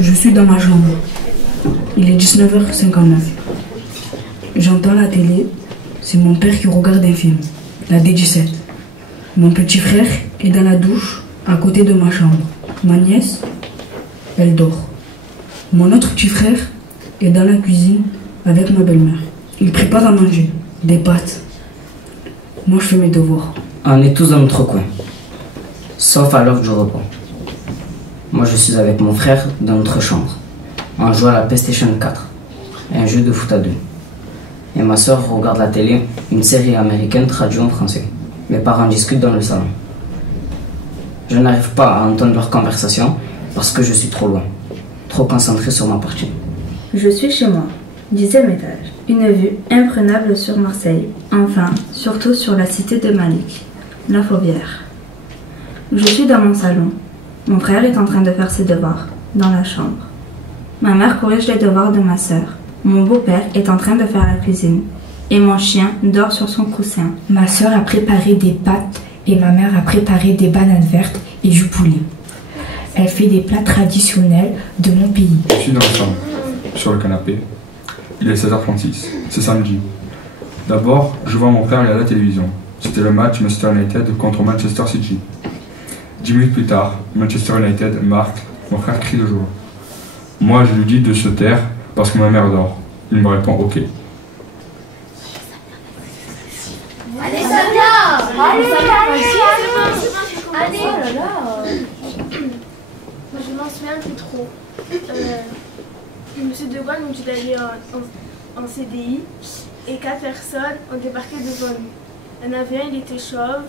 Je suis dans ma chambre. Il est 19h59. J'entends la télé. C'est mon père qui regarde un film, la D17. Mon petit frère est dans la douche, à côté de ma chambre. Ma nièce, elle dort. Mon autre petit frère est dans la cuisine avec ma belle-mère. Il prépare à manger, des pâtes. Moi, je fais mes devoirs. On est tous dans notre coin, sauf à l'heure du repas. Moi, je suis avec mon frère dans notre chambre. On joue à la PlayStation 4, un jeu de foot à deux. Et ma soeur regarde la télé, une série américaine traduite en français. Mes parents discutent dans le salon. Je n'arrive pas à entendre leur conversation parce que je suis trop loin, trop concentré sur ma partie. Je suis chez moi, 10e étage. Une vue imprenable sur Marseille, enfin, surtout sur la cité de Malik, la Fauvière. Je suis dans mon salon. Mon frère est en train de faire ses devoirs, dans la chambre. Ma mère corrige les devoirs de ma sœur. Mon beau-père est en train de faire la cuisine. Et mon chien dort sur son coussin. Ma sœur a préparé des pâtes et ma mère a préparé des bananes vertes et du poulet. Elle fait des plats traditionnels de mon pays. Je suis dans la chambre, sur le canapé. Il est 16h36, c'est samedi. D'abord, je vois mon père aller à la télévision. C'était le match Manchester United contre Manchester City. 10 minutes plus tard, Manchester United marque, mon frère crie de joie. Moi, je lui dis de se taire parce que ma mère dort. Il me répond OK. Allez, Samia! Allez, allez! Oh là là! Moi, je m'en souviens plus trop. Monsieur De Gaulle nous dit d'aller en CDI et 4 personnes ont débarqué devant nous. Il y en avait un, il était chauve,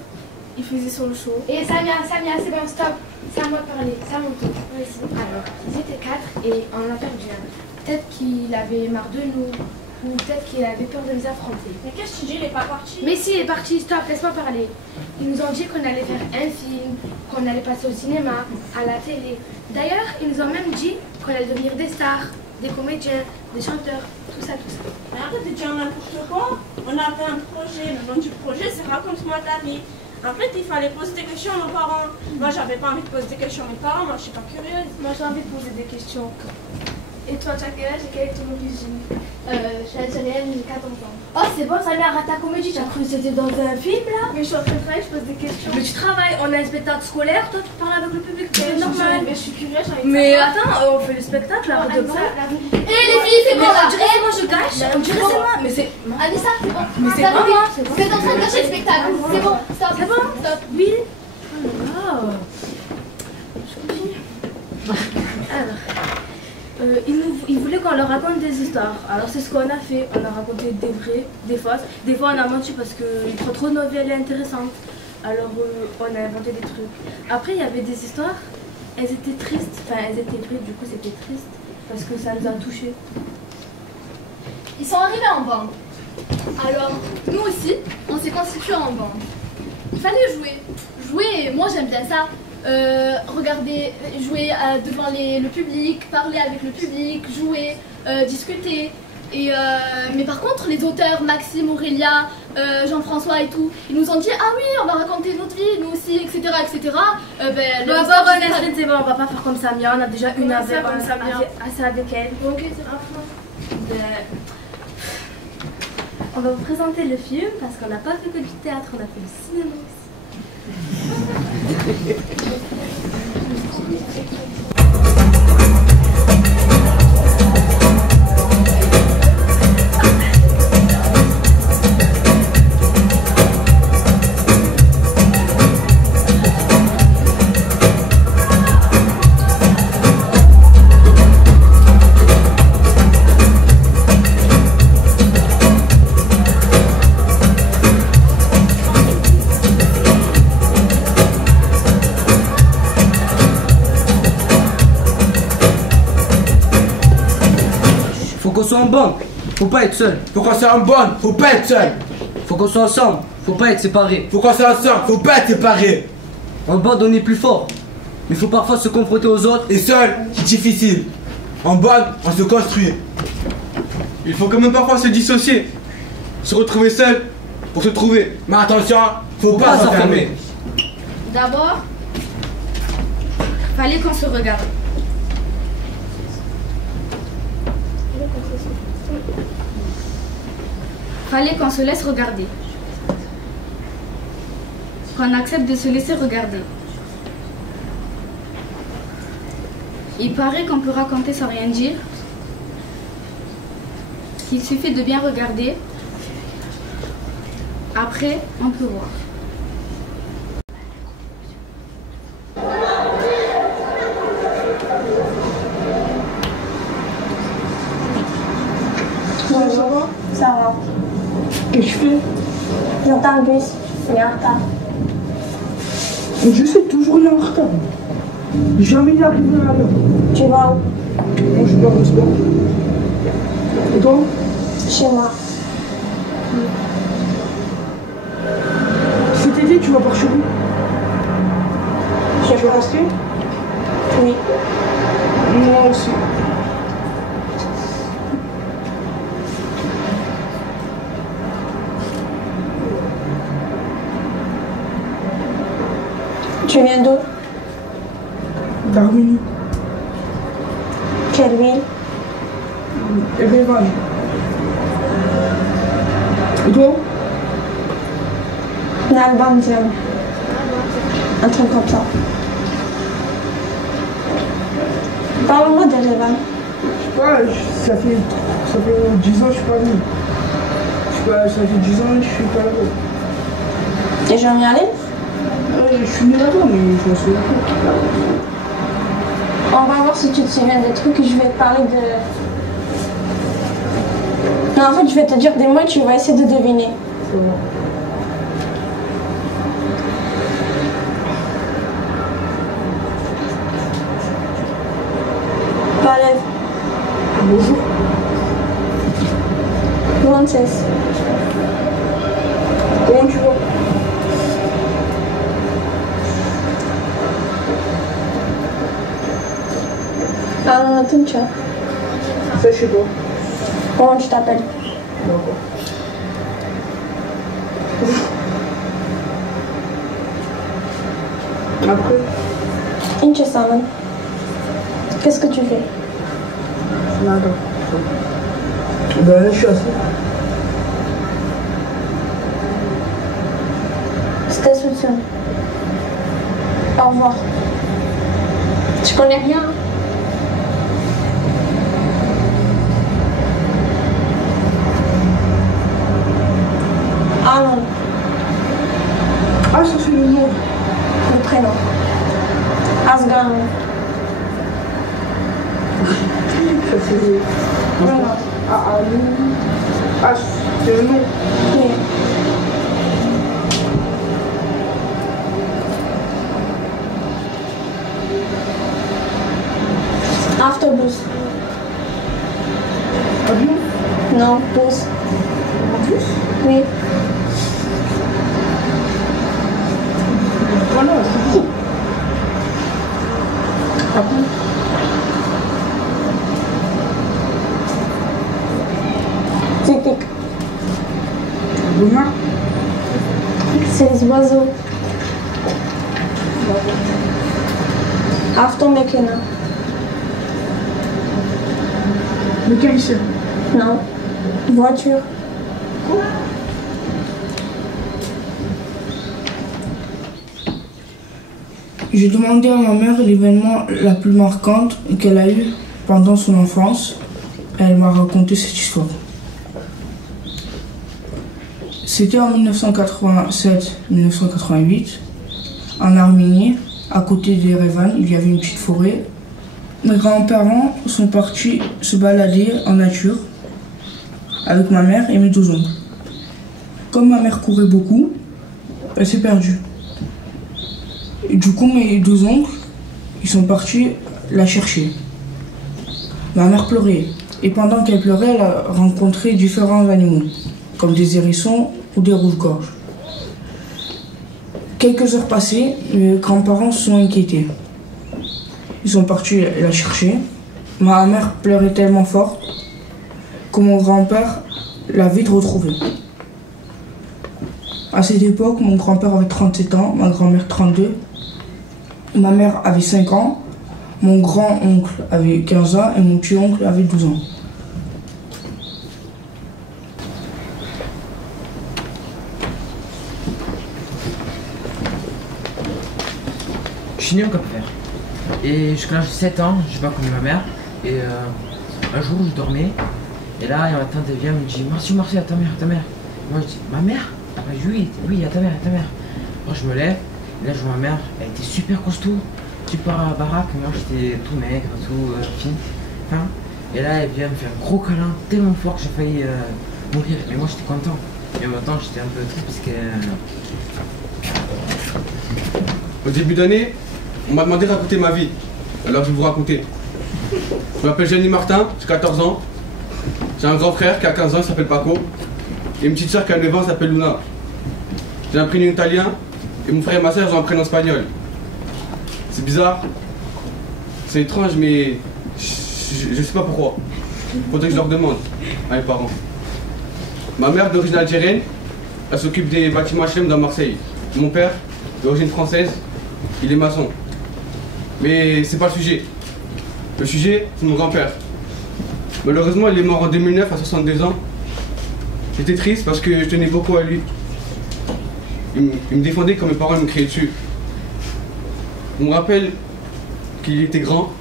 il faisait son show. Et Samia, c'est bon, stop! C'est à moi de parler, c'est à mon tour. Alors, ils étaient 4 et on en a perdu un. Peut-être qu'il avait marre de nous. Ou peut-être qu'il avait peur de nous affronter. Mais qu'est-ce que tu dis, il est pas parti? Mais si, il est parti, stop, laisse-moi parler. Ils nous ont dit qu'on allait faire un film, qu'on allait passer au cinéma, à la télé. D'ailleurs, ils nous ont même dit qu'on allait devenir des stars, des comédiens, des chanteurs, tout ça, tout ça. Mais arrête de dire n'importe quoi. On avait un projet, le nom du projet c'est Raconte-moi ta vie. En fait, il fallait poser des questions à nos parents. Moi, j'avais pas envie de poser des questions à mes parents, moi je suis pas curieuse. Moi, j'ai envie de poser des questions. Et toi, tu as quel âge et quelle est ton origine? Je suis algérienne, j'ai 14 ans. Oh, c'est bon, ça arrête ta comédie. Tu as cru que c'était dans un film là? Mais je suis en train de travailler, je pose des questions. Mais tu travailles, on a un spectacle scolaire, toi tu parles avec le public, c'est normal. Mais je suis curieuse, j'ai envie de Mais savoir. attends, on fait le spectacle, arrête de parler. Et les filles, c'est bon là! On dirait que moi je gâche, on dirait que c'est moi, mais c'est... Anissa, c'est bon. Mais c'est pas moi, c'est Vous êtes en train de gâcher le spectacle. C'est bon, stop. C'est bon, Stop. Oui. Oh. Je continue. Alors, ils voulaient qu'on leur raconte des histoires. Alors c'est ce qu'on a fait. On a raconté des vraies, des fausses. Des fois on a menti parce qu'ils trouvent trop nouvelles et intéressantes. Alors on a inventé des trucs. Après il y avait des histoires. Elles étaient tristes. Enfin elles étaient vraies. Du coup c'était triste parce que ça nous a touchés. Ils sont arrivés en bande. Alors, nous aussi, on s'est constitués en bande. Il fallait jouer. Jouer, moi j'aime bien ça. Regarder, jouer devant le public, parler avec le public, jouer, discuter. Mais par contre, les auteurs, Maxime, Aurélia, Jean-François et tout, ils nous ont dit ah oui, on va raconter notre vie, nous aussi, etc. etc. C'est bon, on va pas faire comme Samia, on a déjà une avec assez avec elle. Ok, c'est parfait. On va vous présenter le film parce qu'on n'a pas fait que du théâtre, on a fait le cinéma aussi. Faut qu'on soit en bande, faut pas être seul. Faut qu'on soit en bande, faut pas être seul. Faut qu'on soit ensemble, faut pas être séparés. Faut qu'on soit ensemble, faut pas être séparés. En bande on est plus fort, mais faut parfois se confronter aux autres. Et seul, c'est difficile. En bande, on se construit. Il faut quand même parfois se dissocier, se retrouver seul pour se trouver. Mais attention, faut pas s'enfermer. D'abord, fallait qu'on se regarde. Fallait qu'on se laisse regarder. Qu'on accepte de se laisser regarder. Il paraît qu'on peut raconter sans rien dire. Qu'il suffit de bien regarder. Après, on peut voir. Bonjour. Ça va. Qu'est-ce que je fais? J'entends le bus. Il est en retard. Je sais toujours il est en retard. Jamais il arrive à l'heure. Tu vas où? Moi je pars au sport. Et toi? Chez moi. Cet été tu vas par chez où? Je Tu vas rester? Oui. Moi aussi. Tu viens d'où? d'Arménie. Quelle ville? Erevan. Et toi? Nalbandian. Un truc comme ça. Parle-moi d'Erevan. Je sais pas, ça fait 10 ans que je suis pas venu. Je sais pas, ça fait 10 ans que je suis pas là-bas. T'es jamais allé? Je suis né là-bas, mais je m'en souviens pas. On va voir si tu te souviens des trucs et je vais te parler de... Non, en fait, je vais te dire des mots et tu vas essayer de deviner. C'est bon. Palev. Bonjour. Princesse. Comment tu vas? Ah, Tuncha. Ça, je sais pas. Comment tu t'appelles? D'accord. Après? Inchesaman. Qu'est-ce que tu fais? Nada. Ben là, je suis assis. C'était soutien. Au revoir. Tu connais rien? Ah non, Ah, ça, c'est le nom. le prénom. Asgan. Ça, c'est le... Non, non. Ah, ah, c'est le nom. Oui. Autobus. Avion? Non, bus. Bus? Oui. Voilà, c'est tout. Après? Typique. Demain? C'est les oiseaux. Automekena. Mécanicien. Non. Voiture. J'ai demandé à ma mère l'événement la plus marquante qu'elle a eu pendant son enfance. Elle m'a raconté cette histoire. C'était en 1987-1988, en Arménie, à côté d'Erevan, il y avait une petite forêt. Mes grands-parents sont partis se balader en nature avec ma mère et mes deux oncles. Comme ma mère courait beaucoup, elle s'est perdue. Et du coup, mes deux oncles, ils sont partis la chercher. Ma mère pleurait. Et pendant qu'elle pleurait, elle a rencontré différents animaux, comme des hérissons ou des rouges-gorges. Quelques heures passées, mes grands-parents se sont inquiétés. Ils sont partis la chercher. Ma mère pleurait tellement fort que mon grand-père l'a vite retrouvée. À cette époque, mon grand-père avait 37 ans, ma grand-mère 32. Ma mère avait 5 ans, mon grand-oncle avait 15 ans et mon petit-oncle avait 12 ans. suis né en Cap Vert. Et jusqu'à l'âge de 7 ans, j'ai pas connu ma mère. Et un jour, je dormais. Et là, ma tante vient me dit Martial, à ta mère, Moi, je dis ma mère? Ah bah oui, à ta mère, Moi, je me lève. Et là, je vois ma mère. Elle était super costaud, super baraque. Moi, j'étais tout maigre, tout fin. Enfin, et là, elle vient me faire un gros câlin tellement fort que j'ai failli mourir. Mais moi, j'étais content. Et en même temps, j'étais un peu triste parce que. Au début d'année, on m'a demandé de raconter ma vie. Alors je vais vous raconter. Je m'appelle Jenny Martin, j'ai 14 ans. J'ai un grand frère qui a 15 ans, il s'appelle Paco. Et une petite soeur qui a 9 ans, s'appelle Luna. J'ai un prénom italien et mon frère et ma soeur ont un prénom espagnol. C'est bizarre. C'est étrange, mais je sais pas pourquoi. Faudrait que je leur demande à mes parents. Ma mère d'origine algérienne, elle s'occupe des bâtiments HLM dans Marseille. Mon père, d'origine française, il est maçon. Mais c'est pas le sujet. Le sujet, c'est mon grand-père. Malheureusement, il est mort en 2009 à 62 ans. J'étais triste parce que je tenais beaucoup à lui. Il me défendait quand mes parents me criaient dessus. On me rappelle qu'il était grand,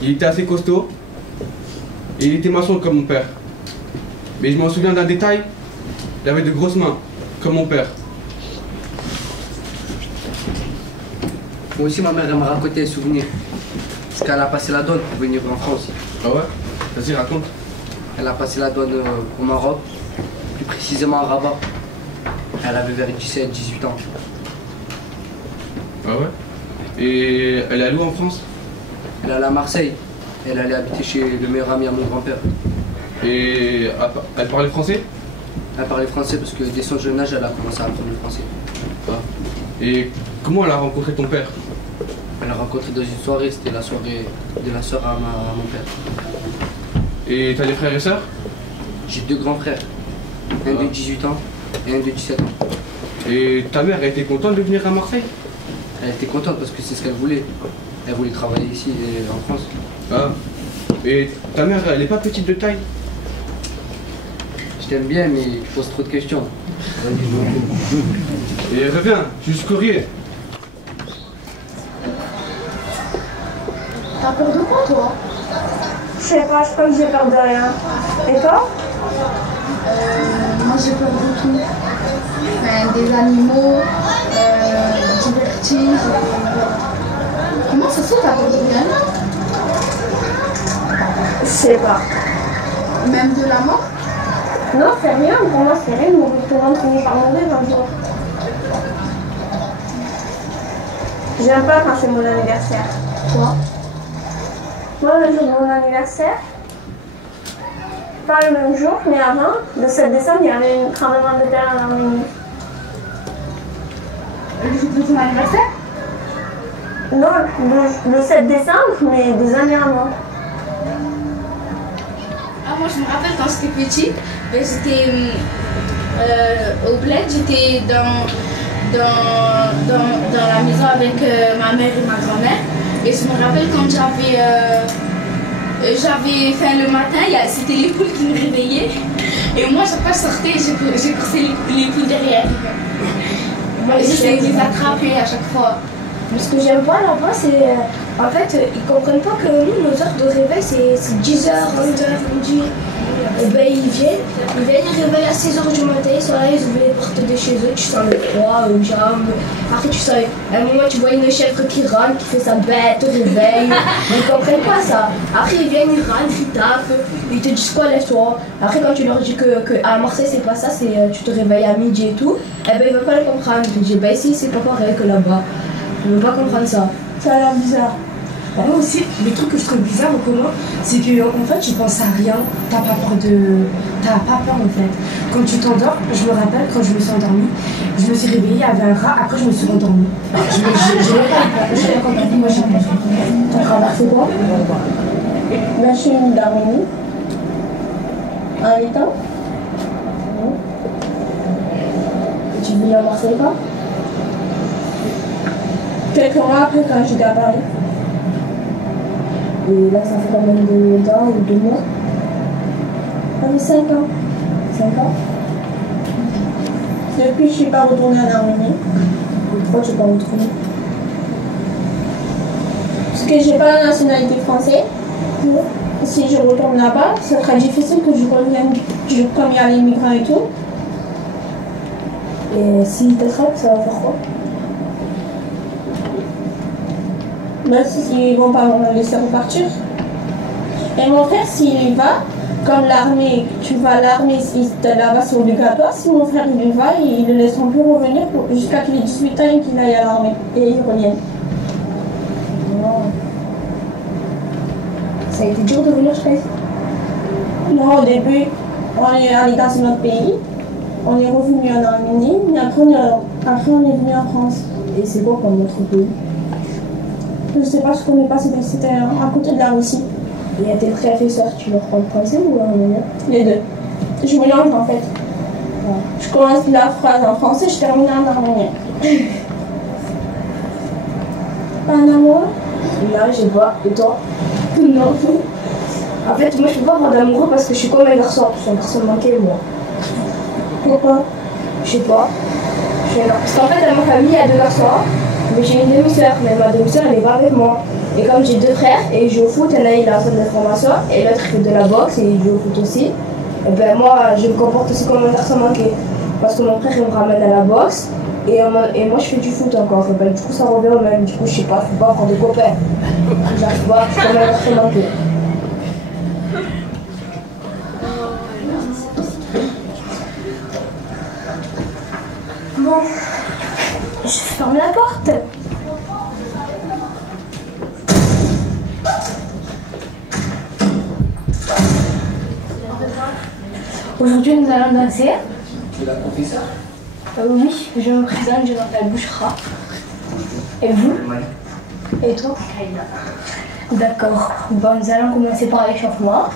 il était assez costaud, et il était maçon comme mon père. Mais je m'en souviens d'un détail, il avait de grosses mains, comme mon père. Moi aussi, ma mère, elle m'a raconté un souvenir. Parce qu'elle a passé la douane pour venir en France. Ah ouais? Vas-y, raconte. Elle a passé la douane au Maroc, plus précisément à Rabat. Elle avait vers 17-18 ans. Ah ouais? Et elle est allée où en France? Elle est allée à Marseille. Elle allait habiter chez le meilleur ami à mon grand-père. Et elle parlait français? Elle parlait français parce que dès son jeune âge, elle a commencé à apprendre le français. Ah. Et comment elle a rencontré ton père? Elle l'a rencontré dans une soirée, c'était la soirée de la soeur à mon père. Et t'as des frères et sœurs? J'ai deux grands frères, un de 18 ans et un de 17 ans. Et ta mère, elle était contente de venir à Marseille? Elle était contente parce que c'est ce qu'elle voulait. Elle voulait travailler ici en France. Ah. Et ta mère, elle est pas petite de taille? Je t'aime bien, mais tu poses trop de questions. Et reviens, je suis courrier. T'as peur de quoi, toi? Je sais pas, je crois que j'ai peur de rien. Et toi? Moi, j'ai peur de tout. Enfin, des animaux, du vertige. Comment ça se fait, t'as peur de rien? Je sais pas. Même de la mort? Non, c'est rien. Pour moi, c'est rien. Tout le monde finit par mourir un jour. J'aime pas quand c'est mon anniversaire. Quoi? Moi, le jour de mon anniversaire, pas le même jour, mais avant, le 7 décembre, il y avait un tremblement de terre en Arménie. Le jour de ton anniversaire? Non, le 7 décembre, mais des années avant. Ah, moi, je me rappelle quand j'étais petite, j'étais au bled, j'étais dans la maison avec ma mère et ma grand-mère. Et je me rappelle quand j'avais faim le matin, c'était les poules qui me réveillaient. Et moi, chaque fois que je sortais, j'ai coursé les poules derrière. Et j'essayais de les attraper à chaque fois. Mais ce que j'aime pas là-bas, c'est. En fait, ils comprennent pas que nous, nos heures de réveil, c'est 10h, 20h, midi. Et ben, ils viennent, ils réveillent à 6h du matin, ils sont là, ils ouvrent les portes de chez eux, tu sens le froid aux jambes. Après, tu sens, à un moment, tu vois une chèvre qui râle, qui fait sa bête, au réveil. Ils comprennent pas ça. Après, ils viennent, ils râlent, ils tapent, ils te disent quoi, lève-toi. Après, quand tu leur dis qu'à Marseille, c'est pas ça, c'est tu te réveilles à midi et tout, eh ben, ils veulent pas le comprendre. Ils te disent, ben, ici, c'est pas pareil que là-bas. Ils veulent pas comprendre ça. Ça a l'air bizarre. Moi aussi, les trucs que je trouve bizarres au commun, c'est que en fait tu penses à rien, t'as pas peur en fait. Quand tu t'endors, je me rappelle quand je me suis endormie, je me suis réveillée, il y avait un rat, après je me suis endormie. J'ai pas compris, moi j'ai pas compris. T'as traversé quoi? La Chine d'Arménie. En étant. Tu vis à Marseille pas? Quelques mois après quand j'étais à Paris. Et là, ça fait combien de temps ou 2 mois? Ça fait 5 ans. 5 ans? Depuis, je ne suis pas retournée en Arménie. Pourquoi tu n'es pas retournée? que j'ai pas la nationalité française. Si je retourne là-bas, ce sera difficile que je revienne comme il y a les migrants et tout. Et s'ils t'attrapent, ça va faire quoi? Ben, ils vont pas me laisser repartir. Et mon frère, s'il y va, comme l'armée, tu vas à l'armée, là-bas c'est obligatoire. Si mon frère il y va, ils ne le laisseront plus revenir jusqu'à qu'il ait 18 ans et qu'il aille à l'armée. Et il revienne. Non. Ça a été dur de venir jusqu'à ici? Non, au début, on est allé dans un autre pays. On est revenu en Arménie, mais après on est venu en France. Et c'est quoi comme autre pays? Je sais pas, je connais pas, c'était à côté de la Russie. Et à tes frères et sœurs, tu leur parles français ou arménien? Les deux. Je mélange en fait. Ouais. Je commence la phrase en français, je termine en arménien. Pas un amour? Là, j'ai pas. Et toi? Non. En fait, moi je peux pas avoir d'amoureux parce que je suis comme un garçon. Je suis un garçon manqué, moi. Pourquoi? Je sais pas. Parce qu'en fait, dans ma famille, il y a 2 garçons. Mais j'ai une demi-sœur. Mais ma demi-sœur, elle est pas avec moi. Et comme j'ai 2 frères et ils jouent au foot, il y en a il est en centre de formation et l'autre il fait de la boxe et il joue au foot aussi. Et ben moi, je me comporte aussi comme un garçon manqué. Parce que mon frère il me ramène à la boxe et moi je fais du foot encore. Et ben, du coup ça revient au même. Du coup je sais pas, je peux pas avoir des copains. J'arrive pas, je suis comme un garçon manqué. Bon, je ferme la porte. Aujourd'hui, nous allons danser. Tu es la professeure? Oui, je me présente, je m'appelle Bouchra. Et vous? Et toi? D'accord. Bon, nous allons commencer par l'échauffement.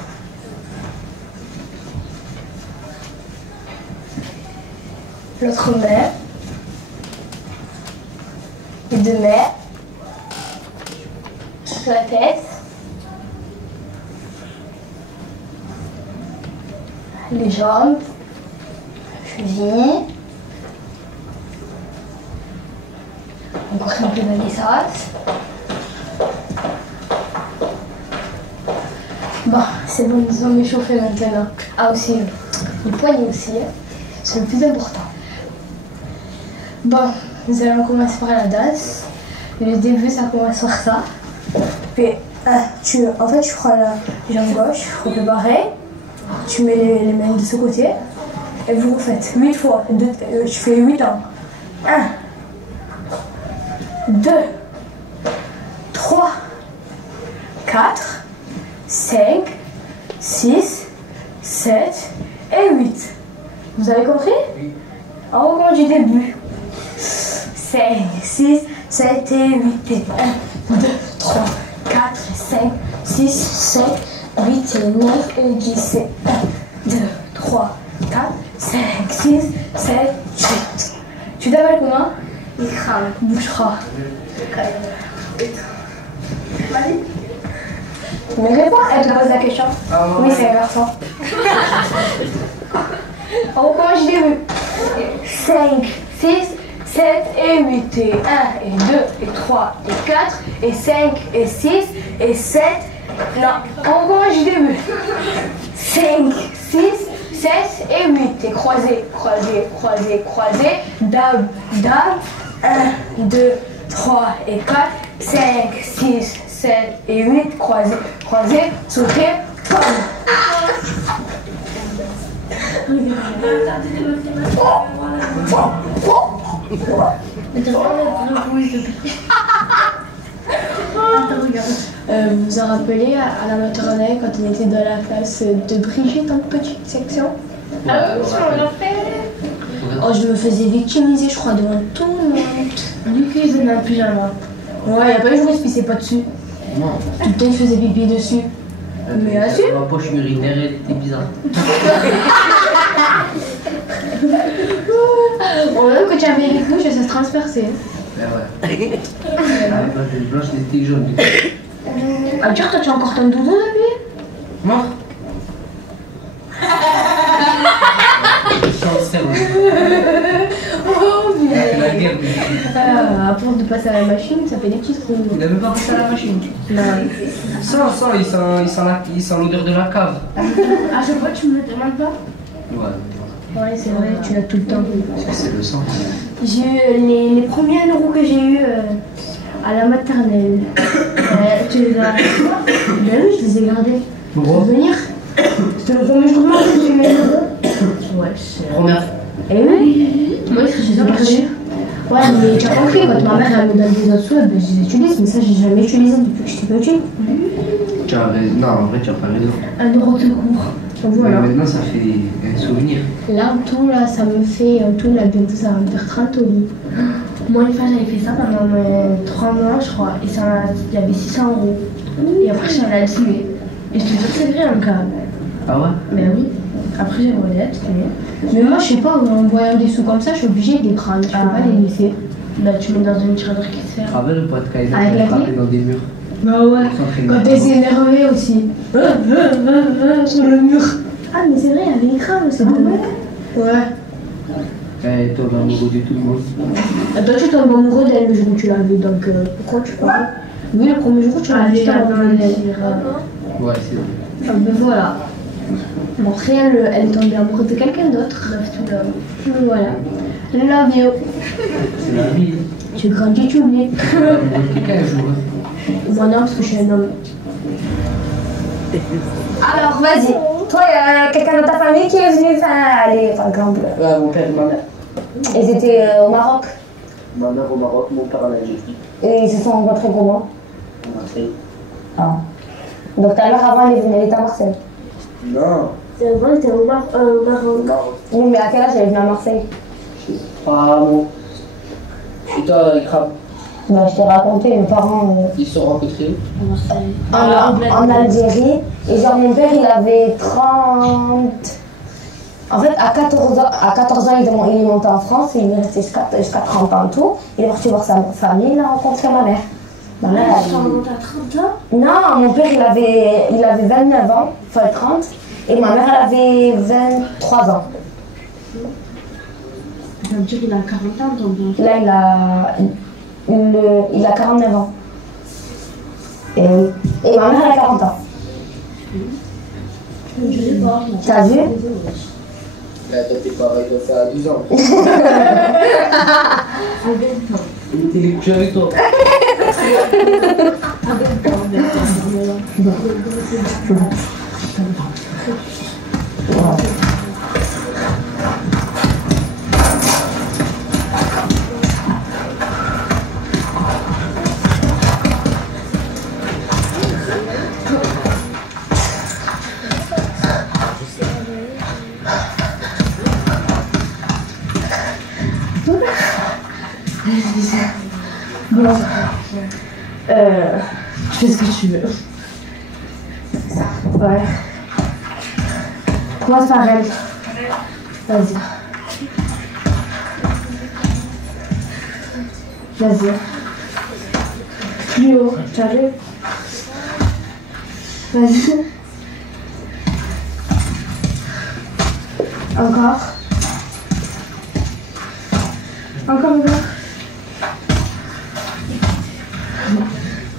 L'autre main. Les 2 mains. La tête. Les jambes, cheville, encore un peu d'alissage. Bon, c'est bon, nous allons échauffer maintenant. Ah aussi, les poignets aussi, hein. C'est le plus important. Bon, nous allons commencer par la danse. Le début, ça commence par ça. Puis, en fait, tu prends la jambe gauche, on fait pareil. Tu mets les mains de ce côté et vous refaites 8 fois. Je fais 8 ans. 1, 2, 3, 4, 5, 6, 7 et 8. Vous avez compris? Oui. On recommence du début. 5, 6, 7 et 8 et 1, 2, 3, 4, 5, 6, 7, 8 et 9 et 10 et 1, 2, 3, 4, 5, 6, 7, 8. Tu t'appelles comment? Ikram. Bouchra. Vas-y. Mais réponds, elle te pose la question. Oui, c'est un garçon. On recommence du début. 5, 6, 7 et 8 et 1 et 2 et 3 et 4 et 5 et 6 et 7. Non, on recommence du début. 5, 6, 7 et 8 et croisé, croisé, croisé, croisé. Dab, dab. 1, 2, 3 et 4, 5, 6, 7 et 8. Croisé, croisé, sauté. Pam. Vous vous en rappelez à la maternelle quand on était dans la classe de Brigitte en petite section? Ah oui, on l'a fait. Oh, je me faisais victimiser, je crois, devant tout le monde. Du coup, ils venaient en pyjama. Ouais, il n'y a pas eu joué, il se pissait pas dessus. Non. Tout le temps, il faisait pipi dessus. Mais assume. Ma poche urinaire, elle était bizarre. Bon, même quand tu avais les couches, ça se transperçait. Ben ouais. Avec la tête blanche, c'était jaune. Ah, dire, toi, tu as encore ton doudou depuis? Mort. Chancel. Oh, bien. À force de passer à la machine, ça fait des petits trous. Il n'a même pas passé à la machine. Non. Ça, il sent l'odeur de la cave. À chaque fois, tu me le demandes pas? Ouais. Ouais, c'est vrai, tu l'as tout le temps. C'est le sang. J'ai eu les premiers 1 euro que j'ai eu à la maternelle. Tu les as. Ben oui, je les ai gardés. Pourquoi? Venir. C'était le premier jour de ma vie que j'ai eu 1 euro. Ouais, c'est. Première. Eh oui. Moi, je les ai gardés. Ouais, mais tu as compris, quand ma mère elle me donne des autres sous, ben, je les utilise, mais ça, j'ai jamais utilisé depuis que j'étais petite. Tu as raison. Non, en vrai, tu n'as pas raison. 1 euro de cours. Voilà. Mais maintenant, ça fait un souvenir. Là, tout, là, ça me fait. Tout, là, bientôt, ça va me faire 30 euros. Moi, une fois, j'avais fait ça pendant 3 mois, je crois, et il y avait 600 euros. Et après, j'en ai assumé. Et je te jure, c'est vrai, un cas. Ah ouais? Ben oui. Après, j'ai volé, mais moi, je sais pas, en voyant des sous comme ça, je suis obligée de les prendre. Je peux pas les laisser. Là, tu mets dans une tiradeur qui se ferme. Ah ben, le poids de Kaiser, Avec tu la l'as frappé clé? dans des murs. Bah ouais. Quand elle s'est énervée aussi. Sur le mur. Ah, mais c'est vrai, il y avait une crame, c'est bon. Ouais. Eh, toi, amoureux de tout le monde. Toi, tu tombes amoureux d'elle le jour où tu l'as vue, donc pourquoi tu parles? Oui, le premier jour où tu l'as vue, tu tombes amoureux d'elle. Ouais, c'est vrai. Ah, ben voilà. Bon, après, elle est tombée amoureuse de quelqu'un d'autre. Voilà. Love you. C'est la vie. Tu grandis, tu oublies. Quelqu'un un jour. Moi non, parce que je suis un homme. Alors, vas-y. Toi, il y a quelqu'un dans ta famille qui est venu, aller, par exemple. Ouais, mon père et ma mère. Ils étaient au Maroc. Ma mère au Maroc, mon père en Algérie. Et ils se sont rencontrés comment? À Marseille. Ah. Donc ta mère avant, elle était à Marseille? Non. C'est vrai, elle était au Maroc. Oui, mais à quel âge elle est venue à Marseille? Ah bon. Et toi, Ikram? Ben, je t'ai raconté, mes parents. Ils se sont rencontrés En Algérie. Et genre, mon père, il avait 30. En fait, à 14 ans, il est monté en France et il est resté jusqu'à 30 ans tout. Il est parti voir sa famille, il a rencontré ma mère. Ma mère, Tu es remontée à 30 ans? Non, mon père, il avait 29 ans, enfin 30. Et ma mère, elle avait 23 ans. Ça veut dire qu'il a 40 ans, ton père. Là, il a 49 ans. Et ma mère, elle a 40 ans. Je sais pas. T'as vu? Là, toi, t'es pareil, toi, ça a 12 ans. Il était les coucher avec toi. Bon. Tu fais ce que tu veux. Ouais. Commence par elle. Vas-y. Vas-y. Plus haut, tu arrives? Vas-y. Encore. Encore.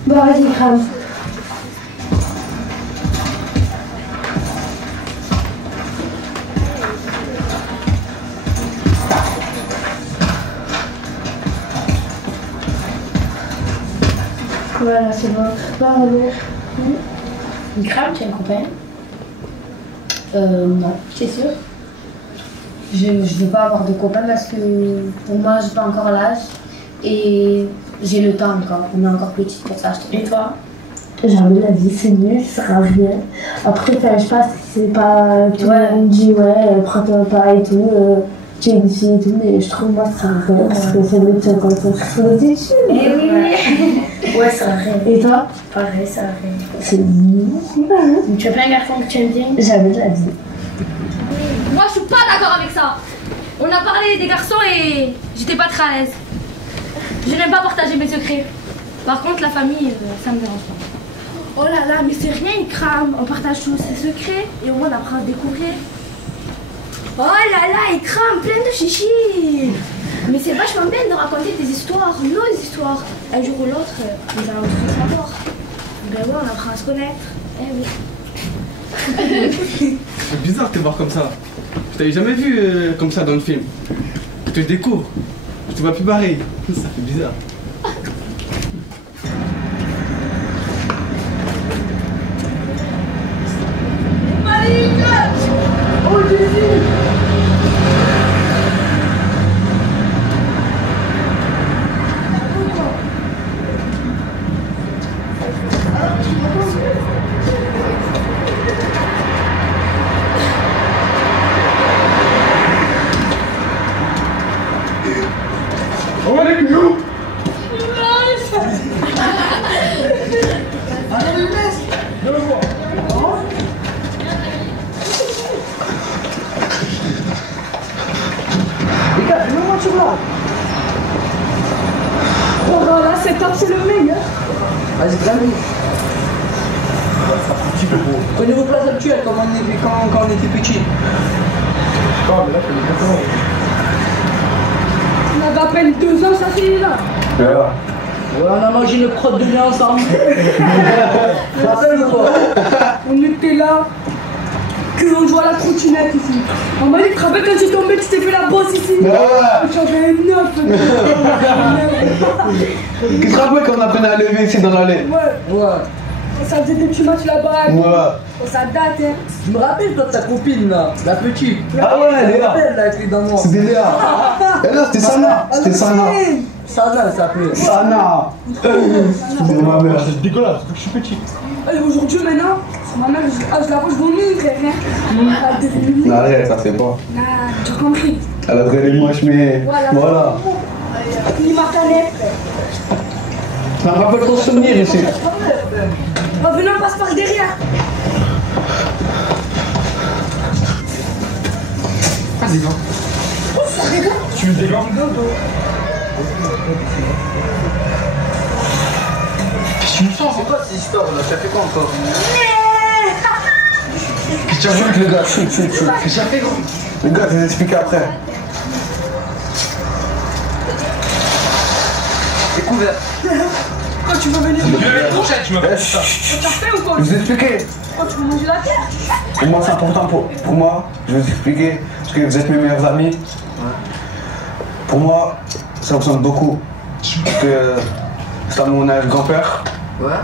Bon, vas-y, crame. Voilà, c'est bon. Bravo. Crame, tu as une compagne? Non, c'est sûr. Je veux pas avoir de copain parce que pour moi, j'ai pas encore l'âge et j'ai le temps encore. On est encore petit pour ça. Et toi? Jamais la vie, c'est nul, ça sert à rien. Après, je sais pas si c'est pas. Tout le monde dit, ouais, prends-toi pas et tout. Tu es une fille et tout, mais je trouve, moi, ça sert à rien parce que c'est mieux de 50 ans sur les études. Eh oui! Ouais, ça sert à rien. Et toi? Pareil, ça sert à rien. C'est nul. Tu as pas un garçon que tu aimes bien? Jamais de la vie. Moi, je suis pas d'accord avec ça. On a parlé des garçons et j'étais pas très à l'aise. Je n'aime pas partager mes secrets. Par contre, la famille, ça me dérange pas. Oh là là, mais c'est rien, il crame. On partage tous ses secrets et au moins on apprend à découvrir. Oh là là, il crame plein de chichi. Mais c'est vachement bien de raconter des histoires, nos histoires. Un jour ou l'autre, nous allons tous savoir. Ben ouais, on apprend à se connaître. Eh oui. C'est bizarre de te voir comme ça. Je t'avais jamais vu comme ça dans le film. Je te découvre. Je te vois plus pareil. Ça fait bizarre. Oh Jésus! On va les coups! Oh là là, cet homme c'est le meilleur! Vas-y, prends-le. Prenez vos places actuelles comme quand on était petit. On avait à peine 2 ans, ça fait là! Ouais, on a mangé une crotte de lait ensemble. Tu te rappelles ou quoi? On était là, qu'on jouait à la trottinette ici. On m'a dit, tu te rappelles quand tu es tombé, tu t'es fait la bosse ici? J'avais un œuf. Tu te rappelles qu'on apprenait à lever ici dans l'allée? Ouais. Ça faisait des petits matchs là-bas. Ouais. Ça date, hein. Je me rappelle toi de ta copine là, la petite. Ah ouais, Léa. Elle avec les dents noires. C'était Léa. Et là, c'était Sana. C'était Sana. Sana, elle s'appelait. Sana. C'était ma mère. C'est dégueulasse, depuis que je suis petit. Et aujourd'hui, maintenant, ma mère, je la vois, je vomis, frère. Hein. Non, arrête, ça fait pas. Non, tu as compris. Elle a très les moches, mais voilà. Ni Martanet, frère. Ça me rappelle ton souvenir ici. Oh, venez, on passe par derrière. Vas-y, gars. Oh, ça fait quoi? Tu veux des gants? Qu'est-ce que tu me sors? C'est quoi cette histoire là? Ça fait quoi encore? Qu'est-ce que tu as fait, les gars? Chut. Qu'est-ce que tu as fait, gros? Les gars, je vais expliquer après. Découvert. Quand tu vas venir? Tu m'as fait ça. Tu as fait ou quoi? Je vais vous expliquer. Quand tu veux manger la terre? Pour moi, c'est important pour moi. Je vais vous expliquer. Parce que vous êtes mes meilleurs amis. Pour moi, ça ressemble beaucoup. Parce que c'est à mon âge grand-père. Ouais.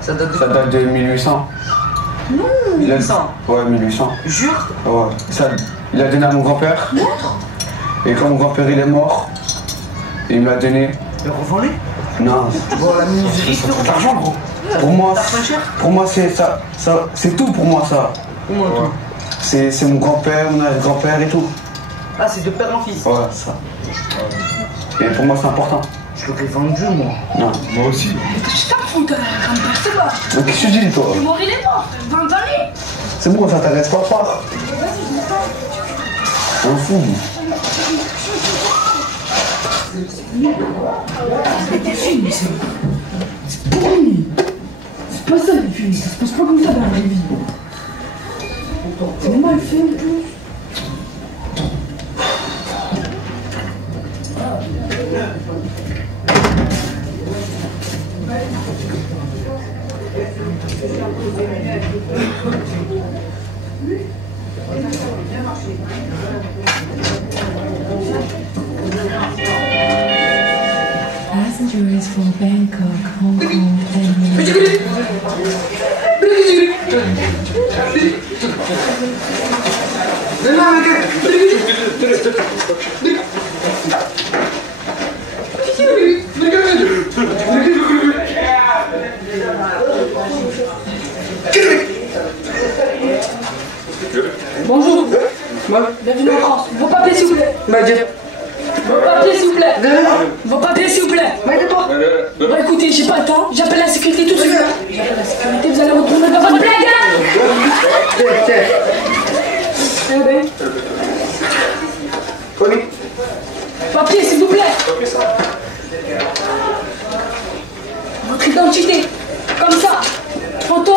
Ça date de 1800. Non, 1800. Ouais, 1800. Jure? Ouais. Il a donné à mon grand-père. Et quand mon grand-père il est mort, il me l'a donné. Le revendez? Non. Bon, la musique, c'est l'argent, gros. Pour moi, c'est ça. C'est tout pour moi, ça. Comment tout? C'est mon grand-père, mon arrière-grand-père et tout. Ah, c'est de père en fils? Ouais, ça. Et pour moi, c'est important. Je l'aurais vendu, moi. Non. Moi aussi. Mais qu'est-ce que tu t'en fous, grand-père, c'est pas. Mais qu'est-ce que tu dis, toi? Le mort, il est mort, 20 années. C'est bon, ça t'arrête pas fort. Un fou. C'est des films, c'est pourri. C'est pas ça, les films. Ça se passe pas comme ça dans la vraie vie. C'est mal fait, en plus. Passengers from Bangkok, Hong Kong, and Bonjour. Bienvenue en France. Vos papiers, s'il vous plaît. Vos papiers, s'il vous plaît. Vos papiers, s'il vous plaît. Bon, écoutez, j'ai pas le temps. J'appelle la sécurité tout de suite. J'appelle la sécurité, vous allez retourner dans votre blague. Eh ben. Papier, s'il vous plaît. Votre identité. Comme ça. Photo.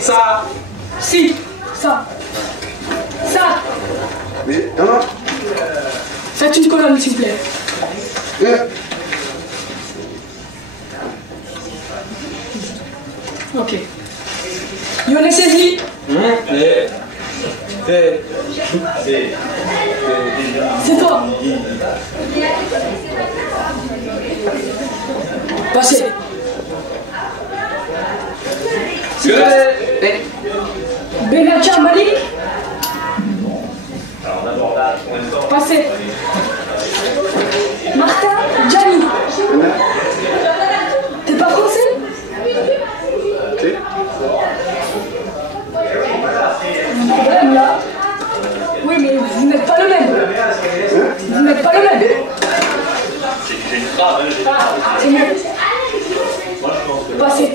Ça. Si. Ça. Ça. Mais non. Faites une colonne, s'il vous plaît. Ok. On est saisi. C'est toi. Passez. Benatia Malik. Passez. Martin Gianni. T'es pas français? Problème là. Oui, mais vous n'êtes pas le même. Vous n'êtes pas le même. Ah, c'est mieux. Passez.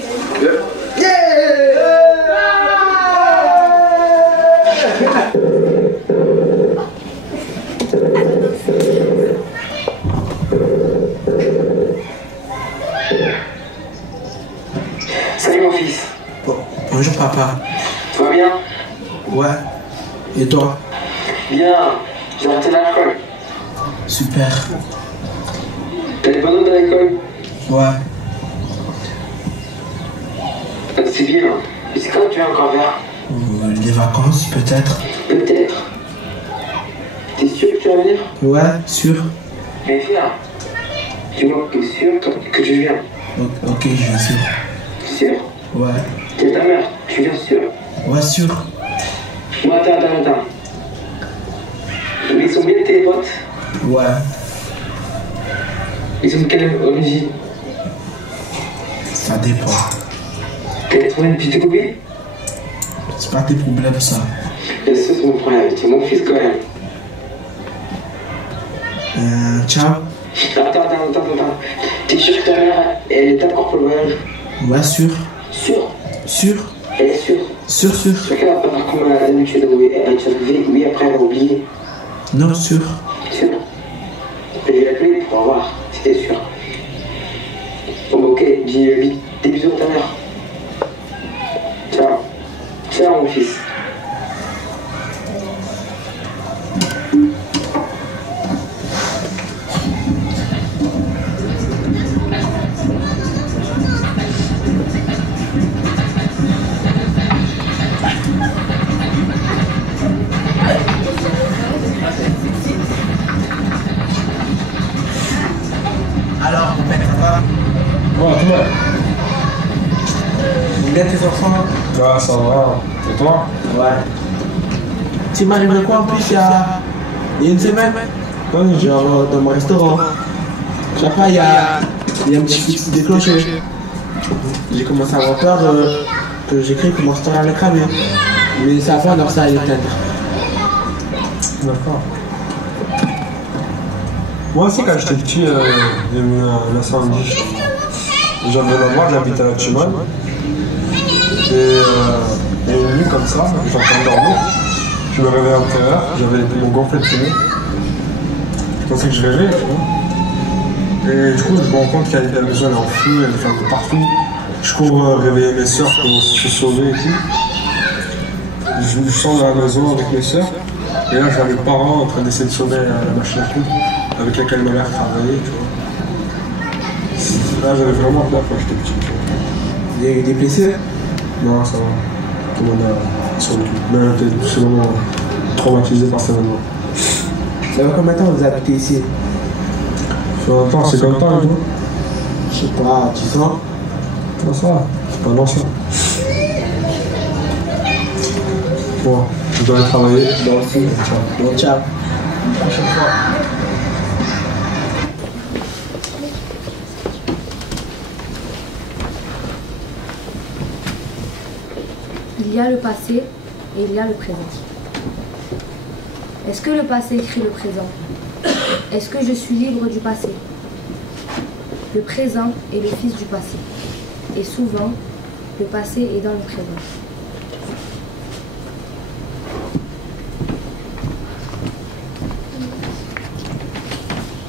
Salut mon fils. Bonjour papa. Tu vas bien? Ouais. Et toi? Bien. J'ai arrêté l'alcool. Super. T'as des bonnes notes à l'école? Ouais. C'est bien. Et c'est quand tu viens encore vers? Les vacances, peut-être. Peut-être. T'es sûr que tu vas venir? Ouais, sûr. Mais viens. Dis-moi que c'est sûr que tu viens. Ok, je viens sûr. Sûr? Ouais. C'est ta mère, tu viens sûr? Ouais, sûr. Bon, attends. Ils sont bien tes potes? Ouais. Ils sont de quelle origine? Ça dépend. T'as trouvé une petite copine? C'est pas tes problèmes, ça. Et ça, c'est mon problème. C'est mon fils quand même. Ciao. Attends. T'es sûr que ta mère, elle est d'accord pour le voyage? Ouais, sûr. Sûr? Sûr. Elle est sûre? Sûr. Sûr qu'elle va pas faire comme d'habitude où elle te réveille, oui, après elle a oublié. Non, sûr. Sûr? Je vais l'appeler pour voir si t'es sûr. Bon, bah, ok, dis vite des bisous à ta mère. Ciao, mon fils. Alors, mon père, ça va? Bon, toi? Bien tes enfants? Ouais, ça va. Et toi? Ouais. Tu m'arrives quoi en plus il y a une semaine? Genre dans mon restaurant. Je sais pas, il y a un petit fixe déclenché. J'ai commencé à avoir peur que j'ai cru que mon restaurant allait cramer. Mais ça va, alors ça allait éteindre. D'accord. Moi aussi, quand j'étais petit, il y a eu un incendie. J'avais la mort, j'habitais à la Chimane. Et une nuit comme ça, j'étais en train de dormir. Je me réveille à l'intérieur, j'avais les poumons gonflés de fumée. Je pensais que je rêvais, tu vois. Et du coup, je me rends compte que la maison elle est en feu, il y a des flammes de partout. Je cours réveiller mes soeurs pour se sauver et tout. Je sors de la maison avec mes soeurs. Et là, je vois mes parents en train d'essayer de sauver la machine à coudre avec laquelle ma mère travaillait, tu vois. Là, j'avais vraiment peur quand j'étais petit. Tu vois. Il y a eu des blessés? Non, ça va. Tout le monde a survécu. Mais j'étais seulement traumatisé par cet événement. Ça va combien de temps vous habitez ici? Ça fait longtemps, c'est combien de temps, vous? Je sais pas, 10 ans? Non, ça va. C'est pas non, ça. Bon, je dois aller travailler. Moi aussi. Bon, ciao. Prochaine fois. Il y a le passé et il y a le présent. Est-ce que le passé écrit le présent? Est-ce que je suis libre du passé? Le présent est le fils du passé. Et souvent, le passé est dans le présent.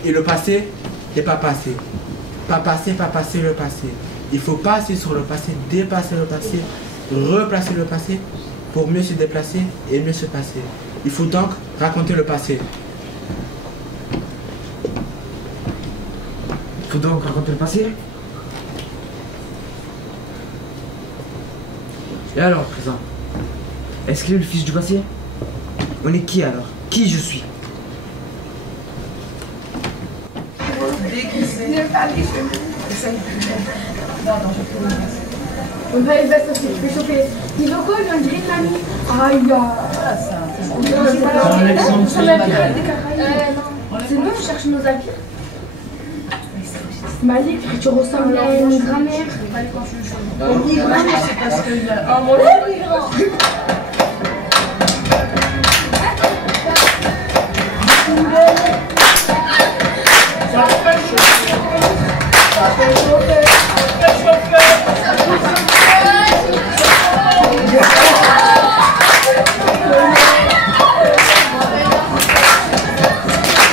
Et le passé n'est pas passé. Pas passé, le passé. Il faut passer sur le passé, dépasser le passé, replacer le passé pour mieux se déplacer et mieux se passer. Il faut donc raconter le passé. Faut donc raconter le passé. Et alors, présent, est-ce qu'il est le fils du passé? On est qui alors? Qui je suis? On va il va sauter, je vais chauffer. Dis donc quoi, il vient de dire mamie. Aïe, c'est nous, on cherche nos habits. Malik, tu ressembles à une grand-mère. Oui, c'est parce qu'il y a un mot.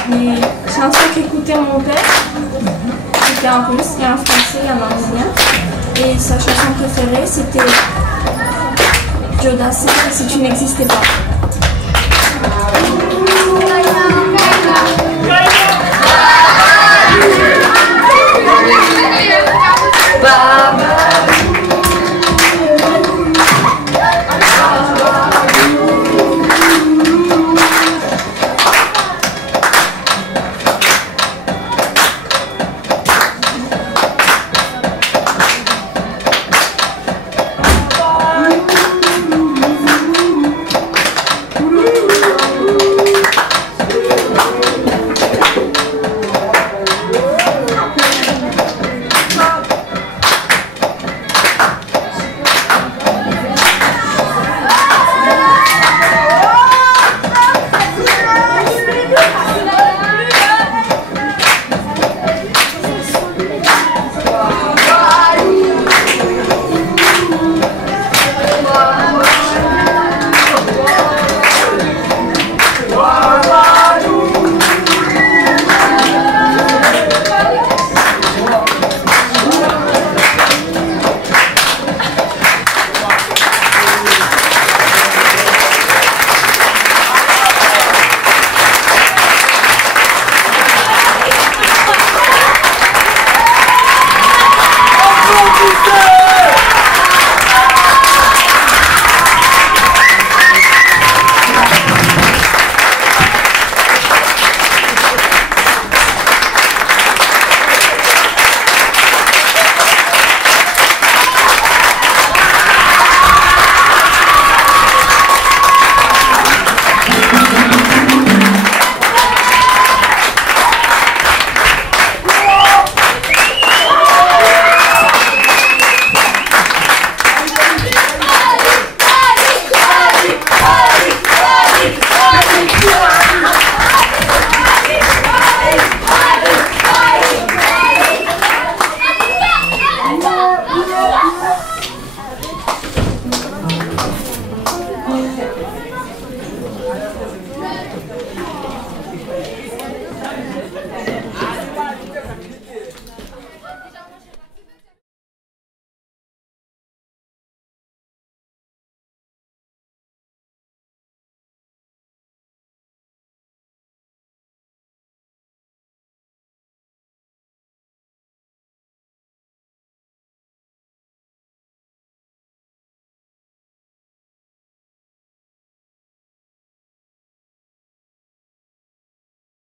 Les chansons qu'écoutait mon père, c'était un russe et un français et un arménien. Et sa chanson préférée, c'était Joe Dassin, Si tu n'existais pas.